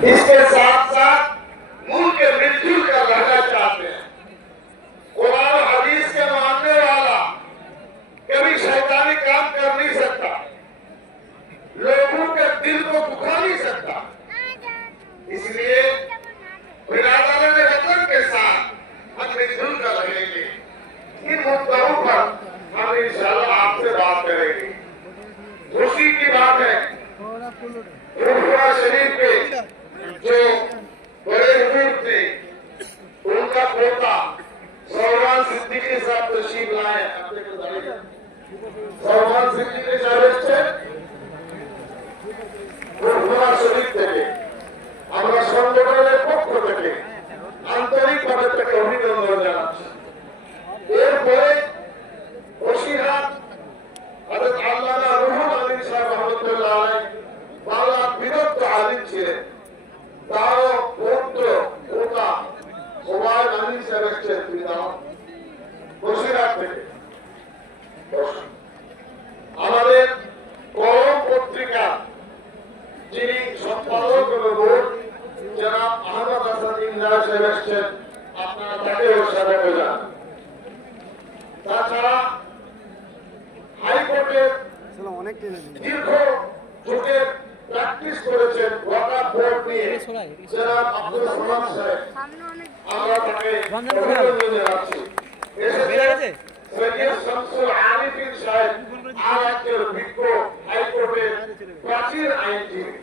इसके साथ साथ मुल्क मिलजुल कर रहना चाहते हैं। कुरान और हदीस के मानने वाला कभी शैतानी काम कर नहीं सकता, लोगों के दिल को दुखा नहीं सकता। इसलिए बिरादरान वतन के साथ हम मिलजुल कर रहेंगे। इन मुद्दों पर हम इंशाअल्लाह आपसे बात करेंगे। खुशी की बात है गुरुद्वारा शरीफ के जो बड़े हुजूर थे उनका पोता सलमान सिद्दीकी साहब तशरीफ लाए। सलमान सिद्दीकी साहब गुरुद्वारा शरीफ থেকে আমরা সংগঠনের পক্ষ থেকে আন্তরিকভাবে তাকে অভিনন্দন জানাচ্ছি। এরপরে বসিরহাট হযরত আল্লামা রুহুল আমিন সাহেব রহমাতুল্লাহ আলাইহি বাংলা বিরক্ত আলিম ছিলেন, তার পুত্র পোতা ওবায়দ আমিন সাহেব এসেছেন বসিরহাট থেকে। আমাদের কলম পত্রিকা যিনি সম্পাদক এবং জনাব আহমদ হাসান ইমরান সাহেব এসেছেন, আপনারা তাকেও স্বাগত জানান। তাছাড়া হাইকোর্টের দীর্ঘ যুগের প্র্যাকটিস করেছেন ওয়াকাফ বোর্ড নিয়ে জনাব আব্দুল সামাদ সাহেব, আমরা তাকে অভিনন্দন জানাচ্ছি। এসেছেন সৈয়দ শামসুল আরিফিন সাহেব, আর একজন বিজ্ঞ হাইকোর্টের প্রাচীন আইনজীবী।